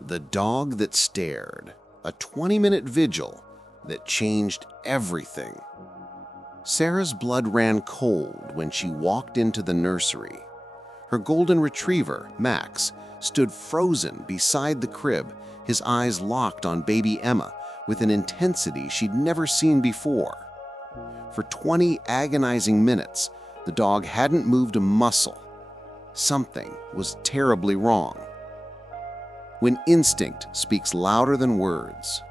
The Dog That Stared, a 20-minute vigil that changed everything. Sarah's blood ran cold when she walked into the nursery. Her golden retriever, Max, stood frozen beside the crib, his eyes locked on baby Emma with an intensity she'd never seen before. For 20 agonizing minutes, the dog hadn't moved a muscle. Something was terribly wrong. When instinct speaks louder than words.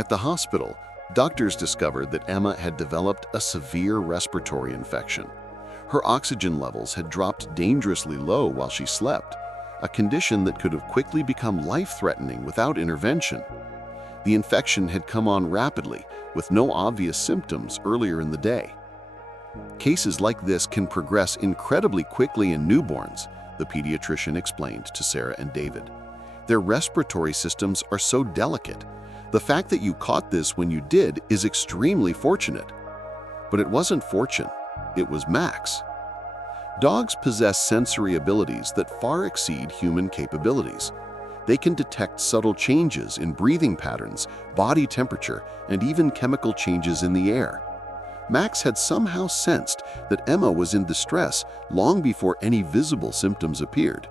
At the hospital, doctors discovered that Emma had developed a severe respiratory infection. Her oxygen levels had dropped dangerously low while she slept, a condition that could have quickly become life-threatening without intervention. The infection had come on rapidly, with no obvious symptoms earlier in the day. Cases like this can progress incredibly quickly in newborns, the pediatrician explained to Sarah and David. Their respiratory systems are so delicate. The fact that you caught this when you did is extremely fortunate. But it wasn't fortune, it was Max. Dogs possess sensory abilities that far exceed human capabilities. They can detect subtle changes in breathing patterns, body temperature, and even chemical changes in the air. Max had somehow sensed that Emma was in distress long before any visible symptoms appeared.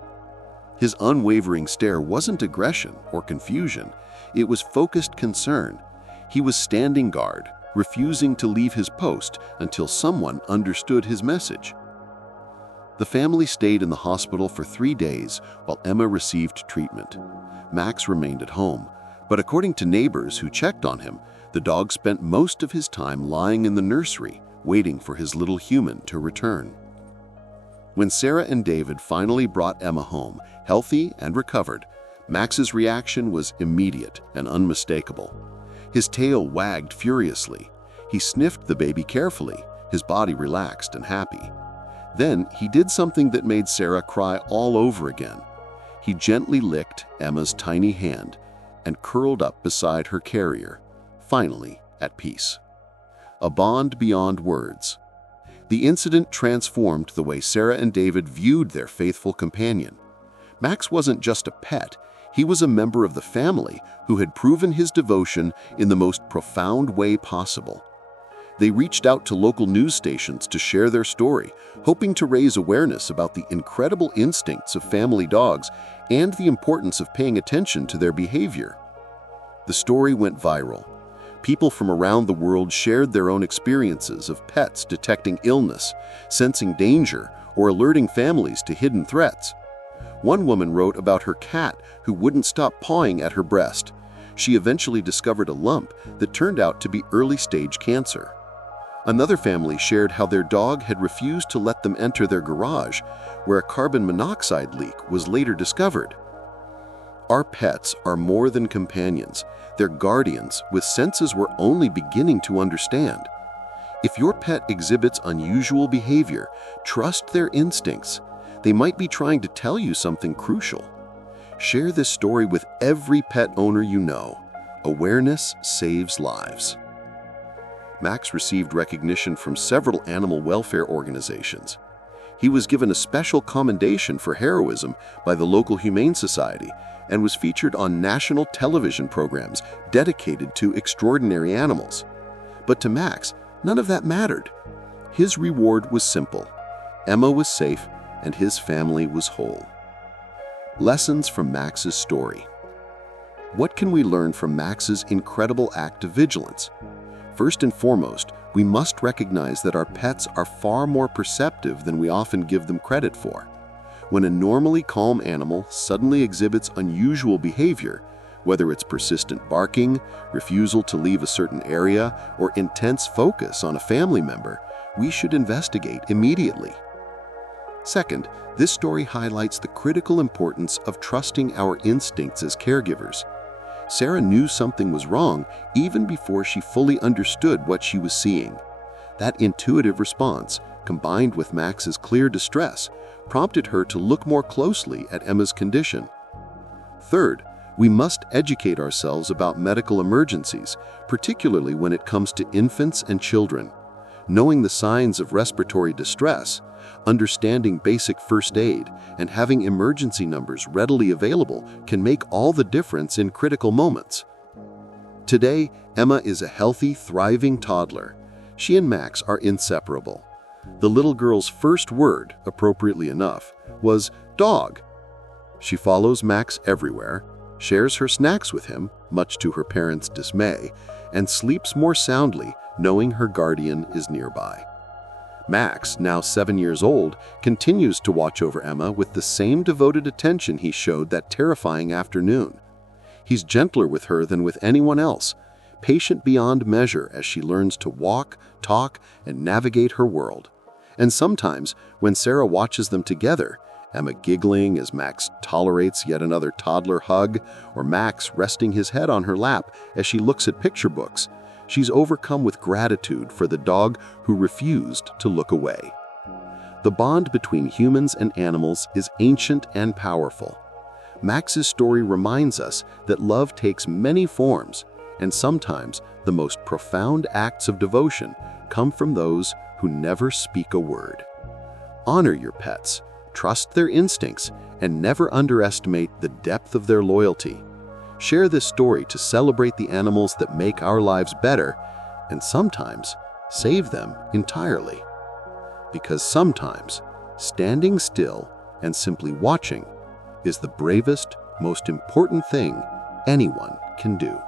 His unwavering stare wasn't aggression or confusion, it was focused concern. He was standing guard, refusing to leave his post until someone understood his message. The family stayed in the hospital for 3 days while Emma received treatment. Max remained at home, but according to neighbors who checked on him, the dog spent most of his time lying in the nursery, waiting for his little human to return. When Sarah and David finally brought Emma home, healthy and recovered, Max's reaction was immediate and unmistakable. His tail wagged furiously. He sniffed the baby carefully, his body relaxed and happy. Then he did something that made Sarah cry all over again. He gently licked Emma's tiny hand and curled up beside her carrier, finally at peace. A bond beyond words. The incident transformed the way Sarah and David viewed their faithful companion. Max wasn't just a pet, he was a member of the family who had proven his devotion in the most profound way possible. They reached out to local news stations to share their story, hoping to raise awareness about the incredible instincts of family dogs and the importance of paying attention to their behavior. The story went viral. People from around the world shared their own experiences of pets detecting illness, sensing danger, or alerting families to hidden threats. One woman wrote about her cat who wouldn't stop pawing at her breast. She eventually discovered a lump that turned out to be early-stage cancer. Another family shared how their dog had refused to let them enter their garage, where a carbon monoxide leak was later discovered. Our pets are more than companions. They're guardians with senses we're only beginning to understand. If your pet exhibits unusual behavior, trust their instincts. They might be trying to tell you something crucial. Share this story with every pet owner you know. Awareness saves lives. Max received recognition from several animal welfare organizations. He was given a special commendation for heroism by the local Humane Society and was featured on national television programs dedicated to extraordinary animals. But to Max, none of that mattered. His reward was simple. Emma was safe and his family was whole. Lessons from Max's story. What can we learn from Max's incredible act of vigilance? First and foremost, we must recognize that our pets are far more perceptive than we often give them credit for. When a normally calm animal suddenly exhibits unusual behavior, whether it's persistent barking, refusal to leave a certain area, or intense focus on a family member, we should investigate immediately. Second, this story highlights the critical importance of trusting our instincts as caregivers. Sarah knew something was wrong even before she fully understood what she was seeing. That intuitive response, combined with Max's clear distress, prompted her to look more closely at Emma's condition. Third, we must educate ourselves about medical emergencies, particularly when it comes to infants and children. Knowing the signs of respiratory distress, understanding basic first aid, and having emergency numbers readily available can make all the difference in critical moments. Today, Emma is a healthy, thriving toddler. She and Max are inseparable. The little girl's first word, appropriately enough, was dog. She follows Max everywhere, shares her snacks with him, much to her parents' dismay, and sleeps more soundly knowing her guardian is nearby. Max, now 7 years old, continues to watch over Emma with the same devoted attention he showed that terrifying afternoon. He's gentler with her than with anyone else, patient beyond measure as she learns to walk, talk, and navigate her world. And sometimes, when Sarah watches them together, Emma giggling as Max tolerates yet another toddler hug, or Max resting his head on her lap as she looks at picture books, she's overcome with gratitude for the dog who refused to look away. The bond between humans and animals is ancient and powerful. Max's story reminds us that love takes many forms, and sometimes the most profound acts of devotion come from those who never speak a word. Honor your pets, trust their instincts, and never underestimate the depth of their loyalty. Share this story to celebrate the animals that make our lives better, and sometimes save them entirely. Because sometimes standing still and simply watching is the bravest, most important thing anyone can do.